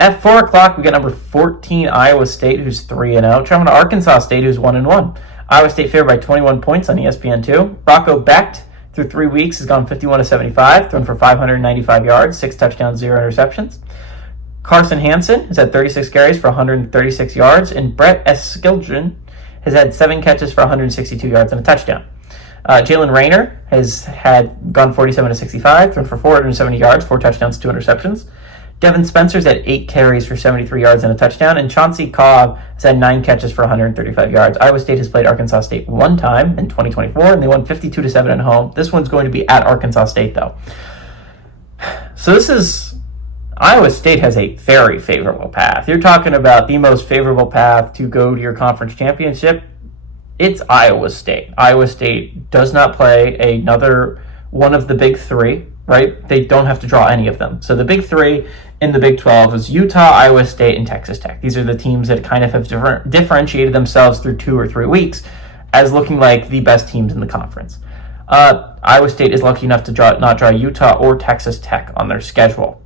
At 4 o'clock, we got number 14, Iowa State, who's 3-0. Traveling to Arkansas State, who's 1-1. Iowa State favored by 21 points on ESPN2. Rocco Becht, through 3 weeks, has gone 51-75, thrown for 595 yards, 6 touchdowns, 0 interceptions. Carson Hansen has had 36 carries for 136 yards, and Brett Eskildren has had 7 catches for 162 yards and a touchdown. Jalen Rayner has gone 47-65, thrown for 470 yards, 4 touchdowns, 2 interceptions. Devin Spencer's had 8 carries for 73 yards and a touchdown, and Chauncey Cobb has had 9 catches for 135 yards. Iowa State has played Arkansas State one time in 2024, and they won 52-7 at home. This one's going to be at Arkansas State, though. So Iowa State has a very favorable path. You're talking about the most favorable path to go to your conference championship. It's Iowa State. Iowa State does not play another one of the big three, right? They don't have to draw any of them. So the big three in the Big 12 is Utah, Iowa State, and Texas Tech. These are the teams that kind of have differentiated themselves through 2 or 3 weeks as looking like the best teams in the conference. Iowa State is lucky enough to not draw Utah or Texas Tech on their schedule.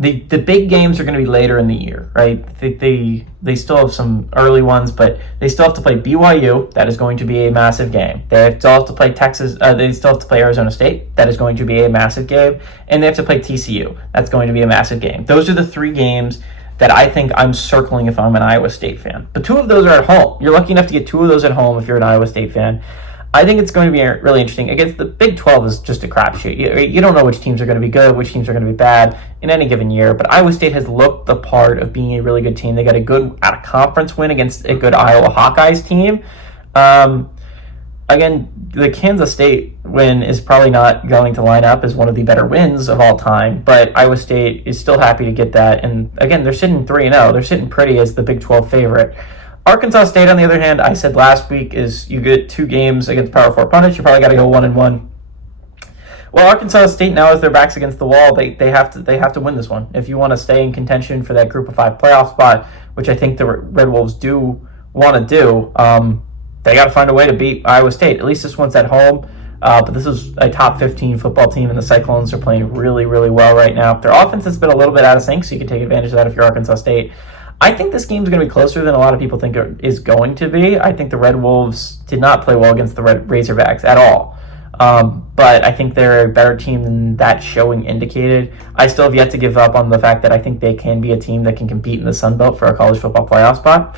The big games are going to be later in the year, right? They still have some early ones, but they still have to play BYU. That is going to be a massive game. They still have to play Texas. They still have to play Arizona State. That is going to be a massive game, and they have to play TCU. That's going to be a massive game. Those are the 3 games that I think I'm circling if I'm an Iowa State fan. But 2 of those are at home. You're lucky enough to get 2 of those at home if you're an Iowa State fan. I think it's going to be really interesting. Against the Big 12 is just a crapshoot. You don't know which teams are going to be good, which teams are going to be bad in any given year. But Iowa State has looked the part of being a really good team. They got a good out-of-conference win against a good Iowa Hawkeyes team. Again, the Kansas State win is probably not going to line up as one of the better wins of all time. But Iowa State is still happy to get that. And again, they're sitting 3-0. They're sitting pretty as the Big 12 favorite. Arkansas State, on the other hand, I said last week, is you get 2 games against Power 4 opponents. You probably got to go 1-1. Well, Arkansas State now, as their backs against the wall, they have to win this one if you want to stay in contention for that Group of 5 playoff spot, which I think the Red Wolves do want to do. They got to find a way to beat Iowa State. At least this one's at home. But this is a top 15 football team, and the Cyclones are playing really, really well right now. Their offense has been a little bit out of sync, so you can take advantage of that if you're Arkansas State. I think this game is going to be closer than a lot of people think it is going to be. I think the Red Wolves did not play well against the Razorbacks at all. But I think they're a better team than that showing indicated. I still have yet to give up on the fact that I think they can be a team that can compete in the Sun Belt for a college football playoff spot.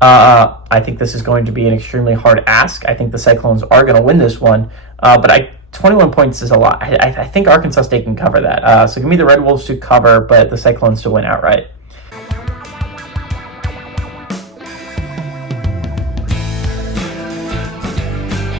I think this is going to be an extremely hard ask. I think the Cyclones are going to win this one. But 21 points is a lot. I think Arkansas State can cover that. So give me the Red Wolves to cover, but the Cyclones to win outright.